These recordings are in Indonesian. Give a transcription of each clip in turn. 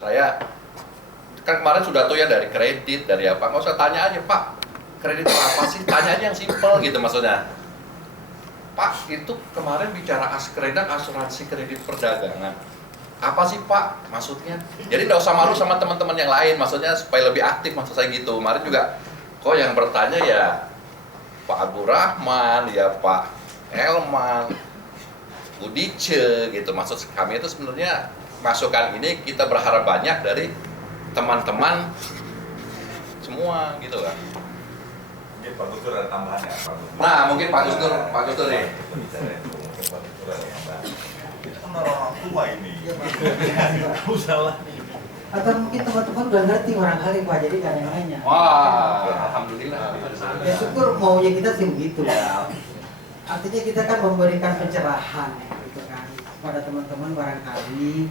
Saya kan kemarin sudah tuh ya dari kredit, dari apa, nggak usah tanya aja Pak, kredit itu apa sih? Tanya aja yang simpel gitu maksudnya. Pak, itu kemarin bicara kredit asuransi kredit perdagangan. Apa sih Pak maksudnya? Jadi nggak usah malu sama teman-teman yang lain, maksudnya supaya lebih aktif maksud saya gitu. Kemarin juga kok yang bertanya ya Pak Abdurrahman, ya Pak Elman, Budice gitu. Maksud kami itu sebenarnya masukan ini kita berharap banyak dari teman-teman semua gitu kan. Mungkin Pak Gusdur ada tambahan ya Pak Gusdur. Nah mungkin Pak Gusdur nih. Mungkin Pak Gusdur ada tambahan. Kita kan orang tua ini. Tahu salah. Atau mungkin teman-teman udah ngerti barangkali Pak, jadi gak ada yang nanya. Wah, alhamdulillah. Ya syukur maunya kita sih begitu ya. Artinya kita kan memberikan pencerahan gitu kan pada teman-teman barangkali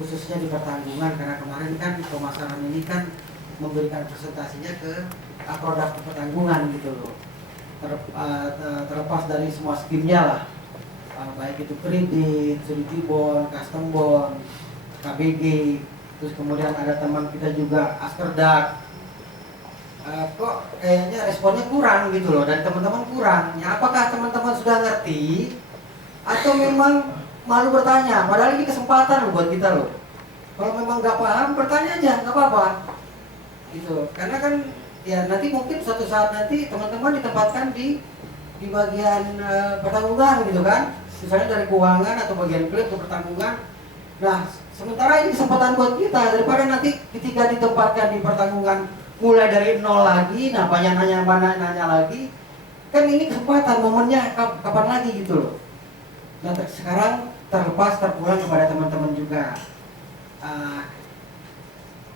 khususnya di pertanggungan, karena kemarin kan permasalahan ini kan memberikan presentasinya ke produk pertanggungan gitu loh. Terlepas dari semua skimnya lah, baik itu kredit, surety bond, custom bond, KBG, terus kemudian ada teman kita juga Askerdak. Kok kayaknya responnya kurang gitu loh, dan teman-teman kurang. Ya apakah teman-teman sudah ngerti atau memang malu bertanya? Padahal ini kesempatan loh buat kita loh. Kalau memang nggak paham, bertanya aja, nggak apa-apa. Gitu. Karena kan ya nanti mungkin suatu saat nanti teman-teman ditempatkan di bagian pertanggungan gitu kan. Misalnya dari keuangan atau bagian klaim atau pertanggungan. Nah, sementara ini kesempatan buat kita daripada nanti ketika ditempatkan di pertanggungan mulai dari nol lagi, nah banyak nanya lagi. Kan ini kesempatan, momennya kapan lagi gitu loh. Nah sekarang terpulang kepada teman-teman juga.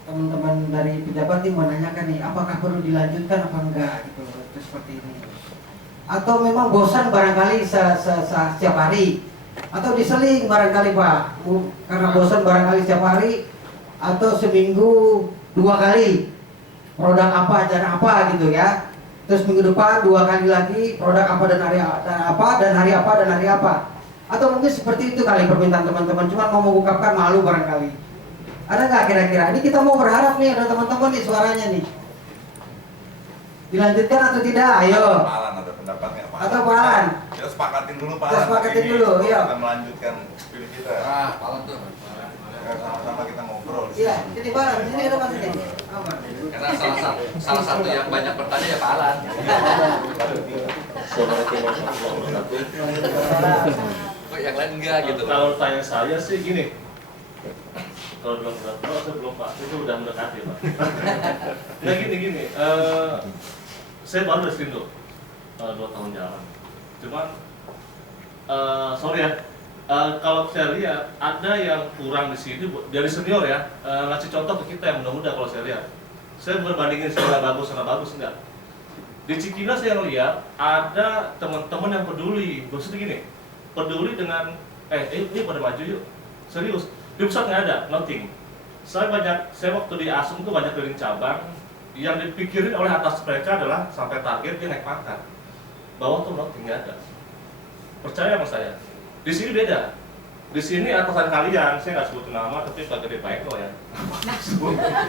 Teman-teman dari pejabat ini menanyakan nih, apakah perlu dilanjutkan apa enggak gitu loh, itu seperti ini. Atau memang bosan barangkali setiap hari, atau diseling barangkali Pak, karena bosan barangkali setiap hari, atau seminggu 2 kali produk apa dan apa gitu ya. Terus minggu depan 2 kali lagi produk apa dan hari apa dan hari apa dan hari apa. Atau mungkin seperti itu kali permintaan teman-teman, cuma mau mengungkapkan malu barangkali. Ada nggak kira-kira? Ini kita mau berharap nih ada teman-teman nih suaranya nih. Dilanjutkan atau tidak? Ayo. Pak Alan ada pendapat nggak Pak? Atau Pak Alan? Kita sepakatin dulu Pak Kita Alan. sepakatin dulu, iya. Kita melanjutkan pilih kita. Pak Alan tuh. Sama-sama kita ngobrol. Iya, jadi Pak Alan, ini ada Mas ini. Apa? Karena salah satu yang banyak bertanya ya Pak Alan. Kok yang lain enggak gitu. Kalau tanya saya sih gini, kalau belum saya belum Pak, itu udah mendekati Pak. Nah gini, saya baru dari Sindo 2 tahun jalan. Cuman sorry ya, kalau saya lihat ada yang kurang di sini dari senior ya, ngasih contoh ke kita yang muda-muda. Kalau saya lihat, saya berbandingin secara bagus enggak. Di Cikina saya lihat ada teman-teman yang peduli, maksudnya gini, peduli dengan ini pada maju yuk, serius. Di pusat nggak ada, nothing. Saya waktu di Asum tuh banyak keliling cabang, yang dipikirin oleh atas mereka adalah sampai target dia naik pangkat. Bawah tuh nothing, nggak ada. Percaya sama saya. Di sini beda. Di sini atasan kalian, saya nggak sebut nama, tapi Pak Gede Pak Eko ya.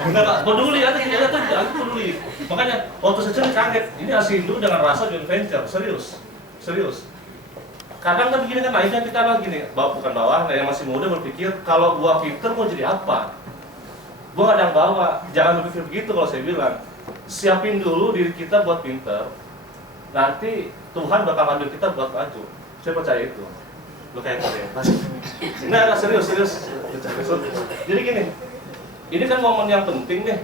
Nggak peduli, ada tuh aku peduli. Makanya waktu saya kaget, ini Asindo dengan rasa joint venture, serius. Kadang kan begini kan naiknya kita lagi nih, bukan bawah, yang masih muda berpikir kalau gua pinter mau jadi apa? Gua nggak ada yang bawa, jangan berpikir begitu kalau saya bilang. Siapin dulu diri kita buat pinter, nanti Tuhan bakal ambil kita buat maju. Saya percaya itu. Lu kayak Korea. Nah, serius. Jadi gini, ini kan momen yang penting nih.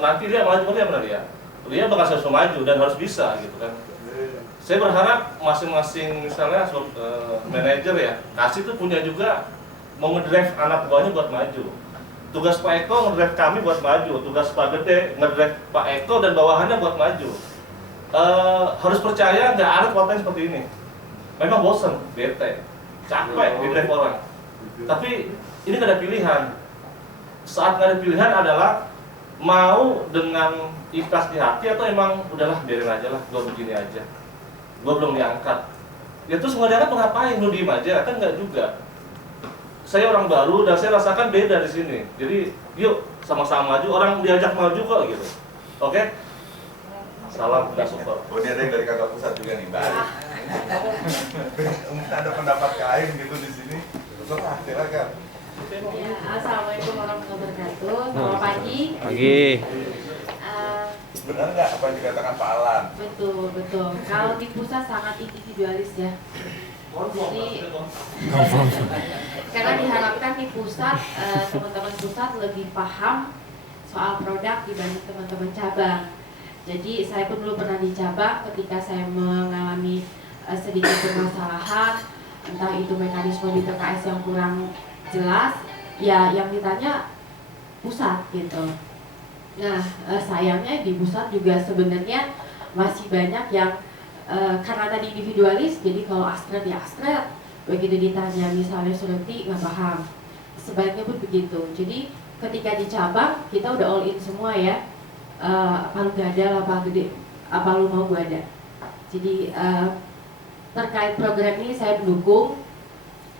Nanti dia maju dia benar ya. Dia bakal harus maju dan harus bisa gitu kan. Saya berharap masing-masing misalnya manajer ya, kasih tuh punya juga mau ngedrive anak buahnya buat maju. Tugas Pak Eko ngedrive kami buat maju, tugas Pak Gede ngedrive Pak Eko dan bawahannya buat maju. Harus percaya nggak ada kekuatan seperti ini. Memang bosen, bete, capek ngedrive orang. Tapi ini nggak ada pilihan. Saat nggak ada pilihan adalah mau dengan ikhlas di hati atau emang udahlah biarin aja lah, gua begini aja. Gua belum diangkat. Ya terus nggak diangkat tuh ngapain? Lu diem aja? Kan nggak juga. saya orang baru dan saya rasakan beda di sini. Jadi yuk sama-sama maju, orang diajak maju kok gitu. Oke? Salam dan support. Oh, ini ada yang dari kakak pusat juga nih, Mbak. Mungkin ada pendapat lain gitu di sini. Terserah, silakan. Ya, assalamualaikum warahmatullahi wabarakatuh. Selamat pagi. Pagi. Benar nggak apa yang dikatakan Pak Alan? Betul. Kalau di pusat sangat individualis ya. Jadi karena diharapkan di pusat teman-teman pusat lebih paham soal produk dibanding teman-teman cabang. Jadi saya pun dulu pernah di cabang ketika saya mengalami sedikit permasalahan, entah itu mekanisme di TKS yang kurang jelas, ya yang ditanya pusat gitu. Nah, sayangnya di pusat juga sebenarnya masih banyak yang karena tadi individualis, jadi kalau askred ya askred, begitu ditanya misalnya Surti nggak paham, sebaiknya pun begitu. Jadi ketika di cabang kita udah all in semua ya, apa lu gak ada, apa gede, apa lu mau gua ada. Jadi terkait program ini saya mendukung,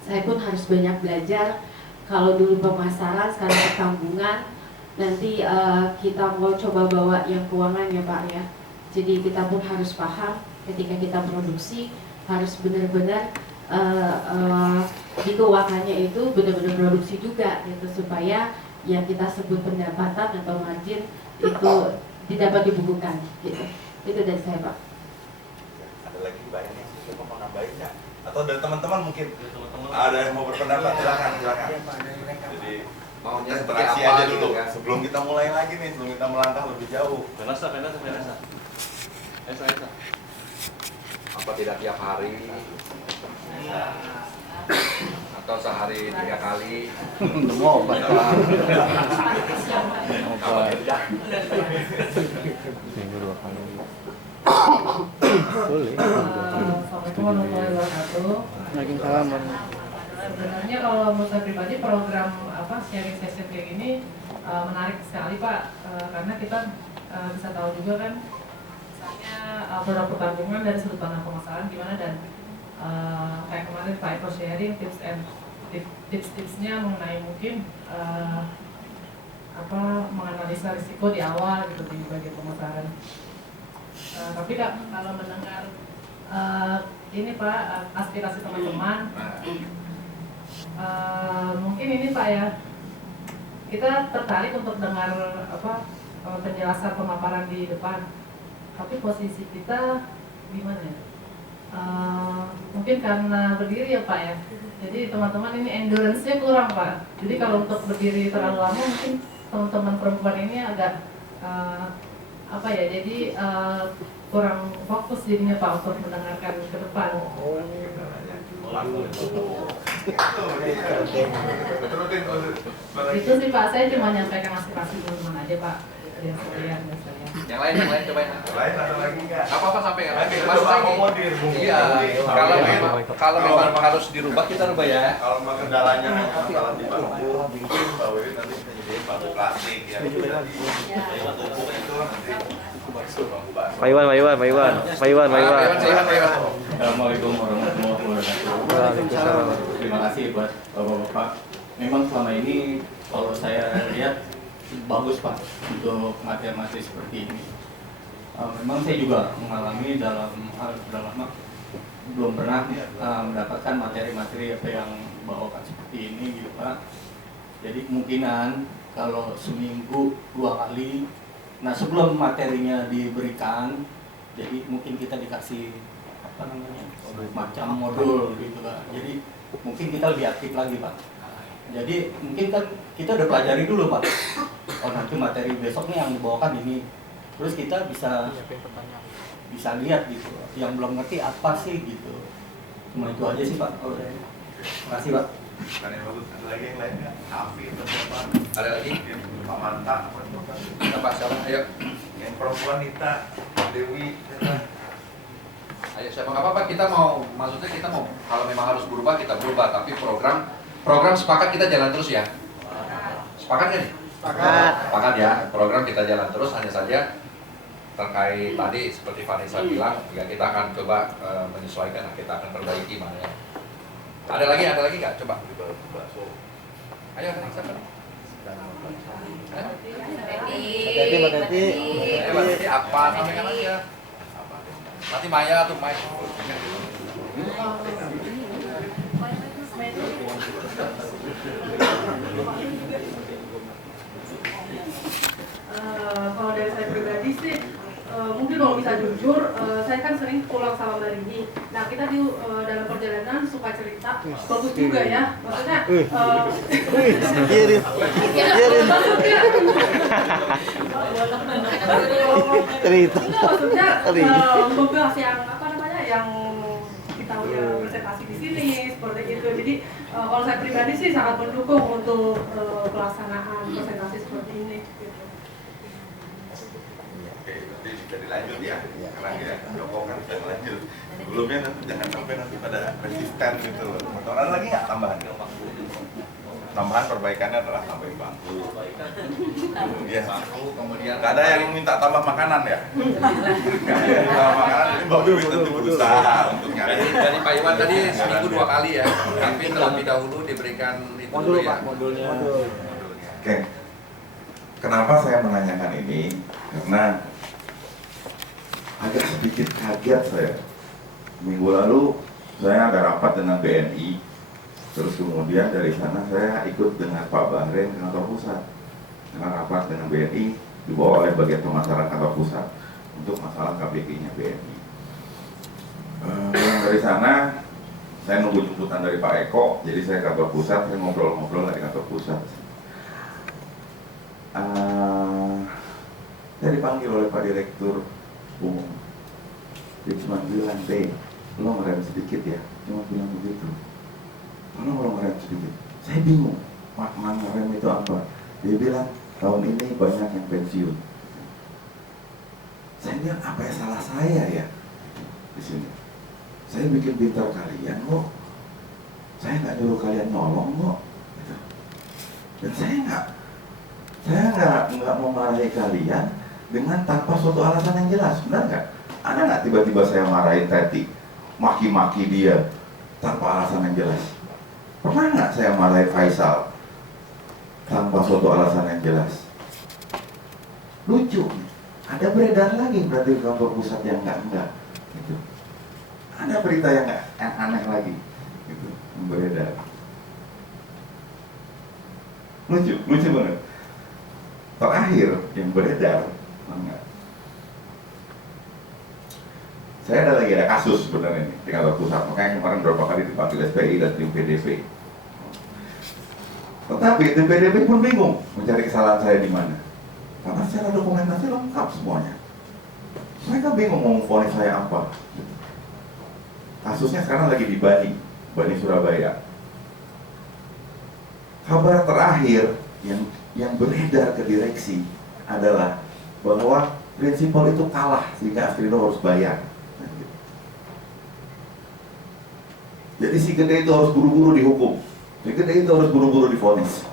saya pun harus banyak belajar. Kalau dulu pemasaran, sekarang pertanggungan, nanti kita mau coba bawa yang keuangan ya Pak ya. Jadi kita pun harus paham ketika kita produksi harus benar-benar di keuangannya itu benar-benar produksi juga gitu, supaya yang kita sebut pendapatan atau margin itu dapat dibukukan gitu. Itu dari saya Pak. Ada lagi Mbak ini, siapa mau nambahin nggak? Atau dari teman-teman mungkin? Teman-teman. Ada yang mau berpendapat? Silakan. Jadi Maunya seperti interaksi apa aja gitu dulu kan? sebelum kita mulai lagi nih, sebelum kita melangkah lebih jauh. Vanessa. Esa. Apa tidak tiap hari? Atau sehari 3 kali? Mau obat Pak. Apa tidak? Minggu 2 kali. Boleh. Assalamualaikum warahmatullahi wabarakatuh. Waalaikumsalam. Sebenarnya kalau menurut saya pribadi program sharing session kayak gini menarik sekali Pak, karena kita bisa tahu juga kan misalnya produk pertanggungan dari sudut pandang pemasaran gimana, dan kayak kemarin Pak Eko sharing tips-tipsnya mengenai mungkin menganalisa risiko di awal gitu di bagian pemasaran. Tapi Kak, kalau mendengar ini Pak aspirasi teman-teman, mungkin ini Pak ya, kita tertarik untuk dengar penjelasan pemaparan di depan, tapi posisi kita gimana ya? Mungkin karena berdiri ya Pak ya, jadi teman-teman ini endurance-nya kurang Pak. Jadi kalau untuk berdiri terlalu lama mungkin teman-teman perempuan ini agak jadi kurang fokus jadinya Pak untuk mendengarkan ke depan. Itu sih Pak, saya cuma nyampaikan aspirasi teman-teman aja Pak. Yang lain cobain. Lain ada lagi nggak? Apa sampai nggak? Kita Maksudnya coba gini, akomodir, Bung. iya. Kalau memang harus dirubah kita rubah ya. Kalau memang kendalanya hanya masalah di bangku, mungkin Mbak Wiwi nanti jadi bangku plastik yang bisa ditumpuk itu nanti bangku bakso. Pak Iwan. Assalamualaikum warahmatullahi wabarakatuh. Waalaikumsalam. Terima kasih buat bapak-bapak. Memang selama ini kalau saya lihat bagus Pak untuk materi-materi seperti ini. Memang saya juga mengalami dalam hal sudah lama belum pernah mendapatkan materi-materi apa yang bawakan seperti ini gitu Pak. Jadi kemungkinan kalau seminggu 2 kali, nah sebelum materinya diberikan, jadi mungkin kita dikasih macam modul gitu Pak. Jadi mungkin kita lebih aktif lagi Pak. Jadi mungkin kan kita udah pelajari dulu Pak. Oh nanti materi besoknya yang dibawakan ini. Terus kita bisa lihat gitu. Yang belum ngerti apa sih gitu. Cuma itu aja sih Pak. Oh, terima kasih Pak. Bukan yang bagus, ada lagi yang lain nggak? Afi atau siapa? Ada lagi? Pak Manta, Siapa? Ayo. yang perempuan Nita, Dewi, Ayo siapa nggak apa-apa, kita mau kalau memang harus berubah kita berubah, tapi program sepakat kita jalan terus ya. Sepakat kan? Sepakat ya. Program kita jalan terus, hanya saja terkait tadi seperti Vanessa bilang, ya kita akan coba menyesuaikan, kita akan perbaiki mana ya. Ada lagi nggak? Coba. Ayo, siapa? Hati-hati, Mbak Teti. Mbak Teti apa? Sampaikan aja. Nanti Maya tuh Maya. Kalau dari saya pribadi sih, mungkin kalau bisa jujur, saya kan sering pulang sama Mbak Rini. Nah kita di dalam perjalanan suka cerita, bagus juga ya. Maksudnya, Kirim. Cerita. maksudnya membahas yang apa namanya, yang kita udah presentasi di sini seperti itu. Jadi kalau saya pribadi sih sangat mendukung untuk pelaksanaan presentasi seperti ini. Gitu. Oke, nanti bisa dilanjut ya, karena ya Joko kan bisa dilanjut. Sebelumnya nanti jangan sampai nanti pada resisten gitu loh. Teman-teman ada lagi nggak tambahan? Tambahan perbaikannya adalah tambahin bangku. Iya. Kemudian Nggak ada yang minta tambah makanan ya? Nggak ada yang tambah makanan, ini bawa duit nanti berusaha untuk nyari. Dari Pak Iwan tadi seminggu 2 kali ya, tapi terlebih dahulu diberikan itu dulu ya. Modulnya. Oke, kenapa saya menanyakan ini? Karena agak sedikit kaget saya. Minggu lalu saya ada rapat dengan BNI. Terus kemudian dari sana saya ikut dengan Pak Bahrain ke kantor pusat. Karena rapat dengan BNI dibawa oleh bagian pemasaran kantor pusat untuk masalah KBG-nya BNI. Dari sana saya nunggu jemputan dari Pak Eko, jadi saya ke kantor pusat, saya ngobrol-ngobrol dari kantor pusat. Saya dipanggil oleh Pak Direktur Umum. Dia cuma bilang, lo ngerem sedikit ya, cuma bilang begitu. Lo ngerem sedikit. Saya bingung, makna ngerem itu apa? Dia bilang, tahun ini banyak yang pensiun. Saya bilang, apa yang salah saya ya di sini? Saya bikin pintar kalian kok. Saya nggak nyuruh kalian nolong kok. Gitu. Dan saya nggak memarahi kalian dengan tanpa suatu alasan yang jelas, benar nggak? Ada nggak tiba-tiba saya marahin Teti, maki-maki dia tanpa alasan yang jelas? Pernah nggak saya marahin Faisal tanpa suatu alasan yang jelas? Lucu, ada beredar lagi berarti di kantor pusat yang enggak, gitu. Ada berita yang aneh lagi, gitu, yang beredar. Lucu banget. Terakhir yang beredar, enggak. Saya ada kasus sebenarnya ini di kantor pusat, makanya kemarin beberapa kali dipanggil SPI dan tim PDP. Tetapi tim PDP pun bingung mencari kesalahan saya di mana, karena secara dokumentasi lengkap semuanya. Mereka bingung mau memvonis saya apa. Kasusnya sekarang lagi di Bani Surabaya. Kabar terakhir yang beredar ke direksi adalah bahwa prinsipal itu kalah sehingga Astrindo harus bayar. Jadi si gede itu harus buru-buru dihukum, si gede itu harus buru-buru divonis.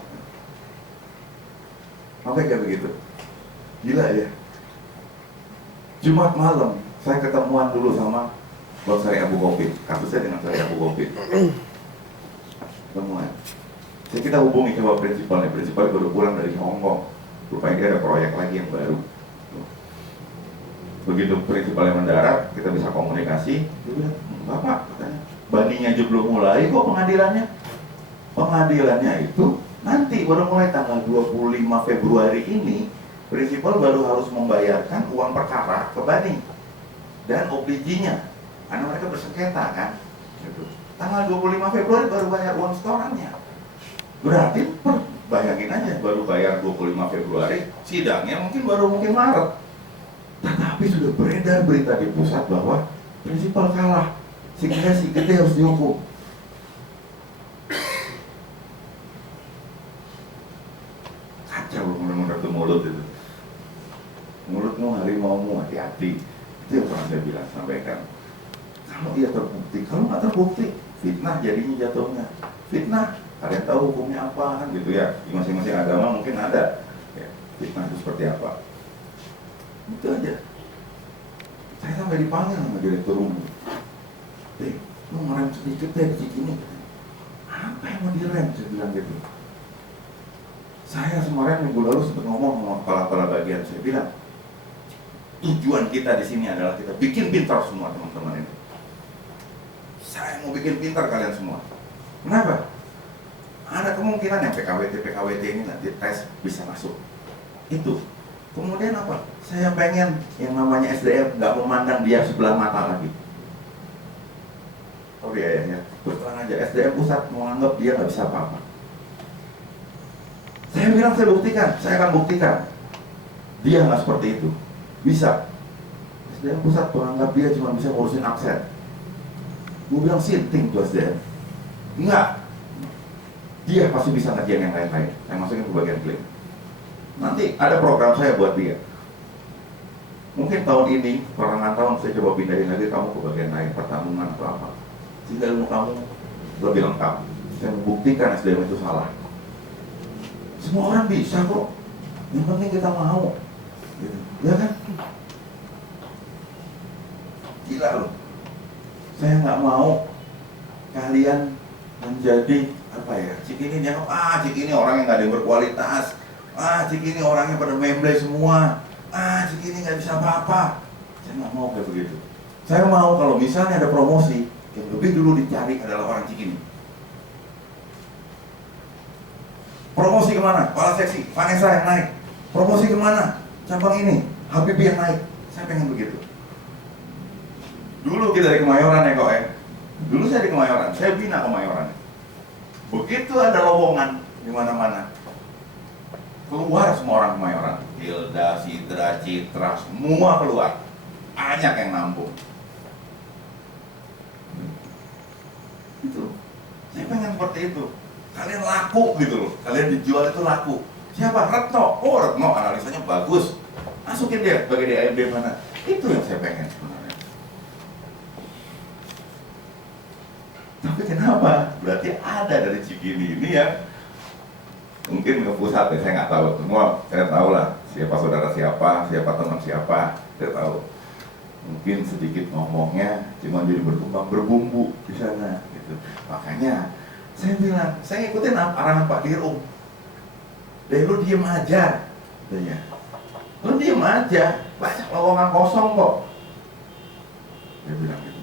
Sampai kayak begitu. Gila ya. Jumat malam saya ketemuan dulu sama Bang Sari Abu Gopit, kasusnya dengan Sari Abu Gopit. Ketemuan. Jadi kita hubungi coba prinsipalnya baru pulang dari Hong Kong. Rupanya dia ada proyek lagi yang baru. Begitu prinsipalnya mendarat, kita bisa komunikasi. Dia bilang, Bapak, katanya, bandingnya aja belum mulai kok pengadilannya. Pengadilannya itu nanti baru mulai tanggal 25 Februari ini. Prinsipal baru harus membayarkan uang perkara ke banding dan obliginya. Karena mereka bersengketa kan. Gitu. Tanggal 25 Februari baru bayar uang setorannya. Berarti bayangin aja baru bayar 25 Februari, sidangnya mungkin Maret. Tetapi sudah beredar berita di pusat bahwa prinsipal kalah, sehingga si gede harus dihukum. Kacau benar-benar tuh mulut itu. Mulutmu harimaumu, hati-hati. Itu yang pernah saya bilang, sampaikan. Kalau dia terbukti, kalau nggak terbukti, fitnah jadinya jatuhnya. Fitnah, kalian tahu hukumnya apa kan gitu ya. Di masing-masing agama mungkin ada. Ya, fitnah itu seperti apa. Itu aja. Saya sampai dipanggil sama direktur umum. Lu ngerem sedikit deh di sini. Apa yang mau direm? Saya bilang gitu. Saya kemarin minggu lalu sempat ngomong sama kepala-kepala bagian, saya bilang tujuan kita di sini adalah kita bikin pintar semua teman-teman ini. Saya mau bikin pintar kalian semua. Kenapa? Ada kemungkinan yang PKWT ini nanti tes bisa masuk. Itu. Kemudian apa? Saya pengen yang namanya SDM nggak memandang dia sebelah mata lagi. Oh iya ya, terus terang aja SDM pusat mau anggap dia nggak bisa apa-apa. Saya bilang saya buktikan, saya akan buktikan. Dia nggak seperti itu. Bisa. SDM pusat menganggap dia cuma bisa ngurusin absen. Gue bilang sinting tuh SDM. Enggak. Dia pasti bisa ngerjain yang lain-lain. Saya masukin ke bagian klaim. Nanti ada program saya buat dia. Mungkin tahun ini, pertengahan tahun saya coba pindahin lagi kamu ke bagian lain, pertanggungan atau apa. Sehingga ilmu kamu lebih lengkap. Saya membuktikan SDM itu salah. Semua orang bisa kok. Yang penting kita mau. Gitu. Ya kan? Gila loh. Saya nggak mau kalian menjadi apa ya? Cikini dianggap Cikini orang yang nggak ada yang berkualitas. Cikini orangnya pada memble semua. Cikini nggak bisa apa-apa. Saya nggak mau kayak begitu. Saya mau kalau misalnya ada promosi, yang lebih dulu dicari adalah orang Cikini. Promosi kemana? Kepala seksi, Vanessa yang naik. Promosi kemana? Cabang ini, Habibie yang naik. Saya pengen begitu. Dulu kita di Kemayoran ya kok ya. Dulu saya di Kemayoran, saya bina Kemayoran. Begitu ada lowongan di mana-mana, keluar semua orang Kemayoran. Hilda, Sidra, Citra, semua keluar. Banyak yang nampung. Itu. Saya pengen seperti itu. Kalian laku gitu loh, kalian dijual itu laku. Siapa? Retno. Oh Retno analisanya bagus. Masukin dia sebagai DAMD mana. Itu yang saya pengen sebenarnya. Tapi kenapa? Berarti ada dari Cikini ini ya. Mungkin ke pusat ya, saya nggak tahu. Semua saya tahu lah. Siapa saudara siapa teman siapa, saya tahu. Mungkin sedikit ngomongnya cuma jadi berkembang berbumbu di sana gitu. Makanya saya bilang, saya ikutin arahan Pak Dirung. Lu diem aja, katanya. Lu diem aja, banyak lowongan kosong kok. Dia bilang gitu.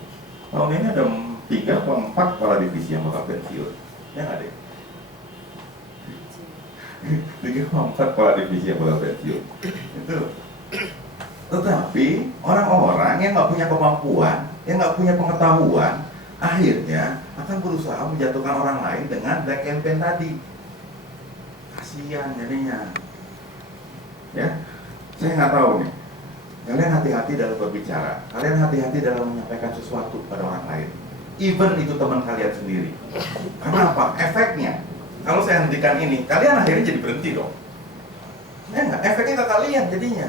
Tahun ini ada 3 atau 4 kepala divisi yang bakal pensiun. Ya nggak deh? 3 atau 4 kepala divisi yang bakal pensiun. Itu. Tetapi orang-orang yang nggak punya kemampuan, yang nggak punya pengetahuan, akhirnya akan berusaha menjatuhkan orang lain dengan black campaign tadi. Kasihan jadinya. Ya, saya nggak tahu nih. Kalian hati-hati dalam berbicara. Kalian hati-hati dalam menyampaikan sesuatu pada orang lain. Even itu teman kalian sendiri. Karena apa? Efeknya. Kalau saya hentikan ini, kalian akhirnya jadi berhenti dong. Ya nggak? Efeknya ke kalian jadinya.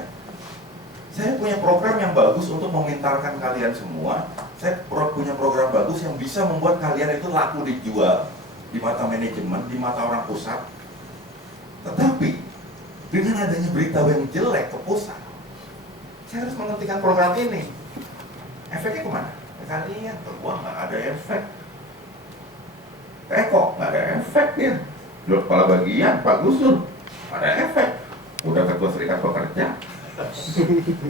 Saya punya program yang bagus untuk memintarkan kalian semua. Saya punya program bagus yang bisa membuat kalian itu laku dijual di mata manajemen, di mata orang pusat. Tetapi dengan adanya berita yang jelek ke pusat, saya harus menghentikan program ini. Efeknya kemana? Ke kalian, wah nggak ada efek. Kok nggak ada efek dia. Loh, kepala bagian, Pak Gusur, ada efek. Udah ketua serikat pekerja.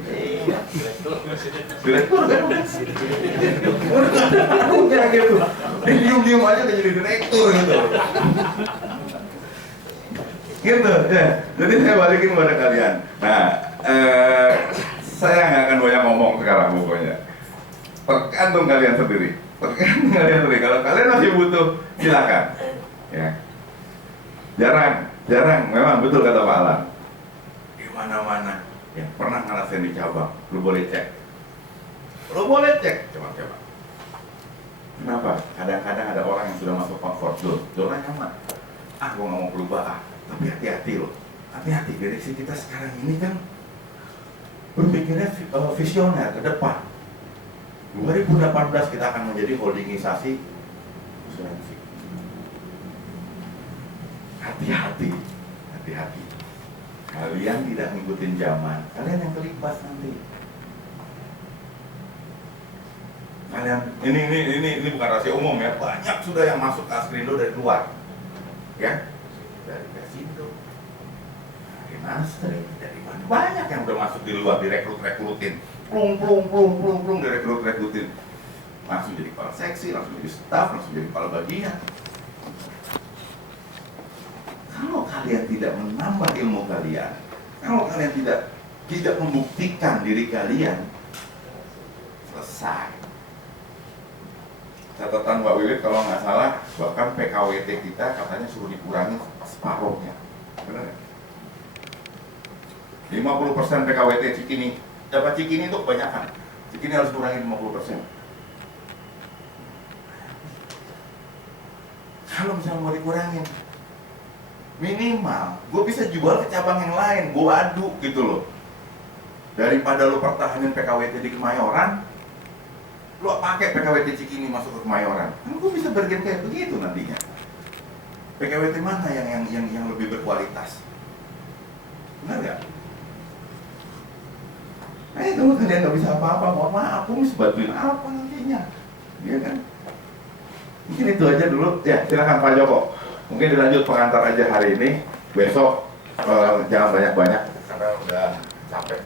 Iya, direktur kan udah gitu. Dia diem aja udah jadi direktur gitu. Gitu ya. Jadi saya balikin kepada kalian. Nah, saya nggak akan banyak ngomong sekarang pokoknya. Tergantung kalian sendiri. Kalau kalian masih butuh, silakan. Ya. Jarang. Memang betul kata Pak Alan. Di mana-mana. Ya, pernah ngerasain di cabang, lu boleh cek. Coba. Kenapa? Kadang-kadang ada orang yang sudah masuk comfort zone, zona nyaman. Gua nggak mau berubah, tapi hati-hati loh. Hati-hati, direksi kita sekarang ini kan berpikirnya visioner ke depan. 2018 kita akan menjadi holdingisasi asuransi. Hati-hati. Kalian tidak ngikutin zaman, kalian yang kelibas nanti. Kalian, ini bukan rahasia umum ya, banyak sudah yang masuk ke Askrindo dari luar, ya, dari Kasindo, dari Nasri, dari mana, banyak yang udah masuk di luar, direkrutin, plung, direkrutin, langsung jadi kepala seksi, langsung jadi staf, langsung jadi kepala bagian. Kalau kalian tidak menambah ilmu kalian, kalau kalian tidak membuktikan diri kalian, selesai. Catatan Mbak Wiwit kalau nggak salah, bahkan PKWT kita katanya suruh dikurangi separuhnya. Benar nggak? 50% PKWT Cikini. Dapat Cikini itu kebanyakan. Cikini harus kurangi 50%. Kalau misalnya mau dikurangin, minimal gue bisa jual ke cabang yang lain, gue adu gitu loh. Daripada lo pertahanin PKWT di Kemayoran, lo pakai PKWT Cikini masuk ke Kemayoran, kan gue bisa bergen kayak begitu nantinya. PKWT mana yang lebih berkualitas? Benar nggak? Kalau kalian nggak bisa apa-apa, mohon maaf, aku mesti bantuin apa nantinya, iya kan? Mungkin itu aja dulu, ya silakan Pak Joko. Mungkin dilanjut pengantar aja hari ini, besok jangan banyak-banyak karena udah capek.